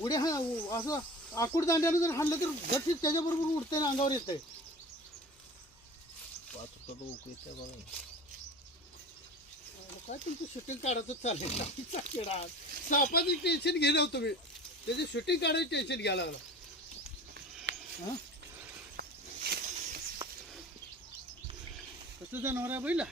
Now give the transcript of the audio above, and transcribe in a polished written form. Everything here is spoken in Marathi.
उड्या हा असं आकुड दांड्यानं जर हाणलं तर गटशीत त्याच्याबरोबर उडते ना अंगावर येतंय. 5 रुपयाचं उकळी येते बघा. काय तुमचं शूटिंग काढायचं चाललंय. सापाचं टेन्शन घे ना तुम्ही, त्याची शूटिंग काढायचं टेन्शन घ्यायला लागला. हां कसं जनावर आहे बैला.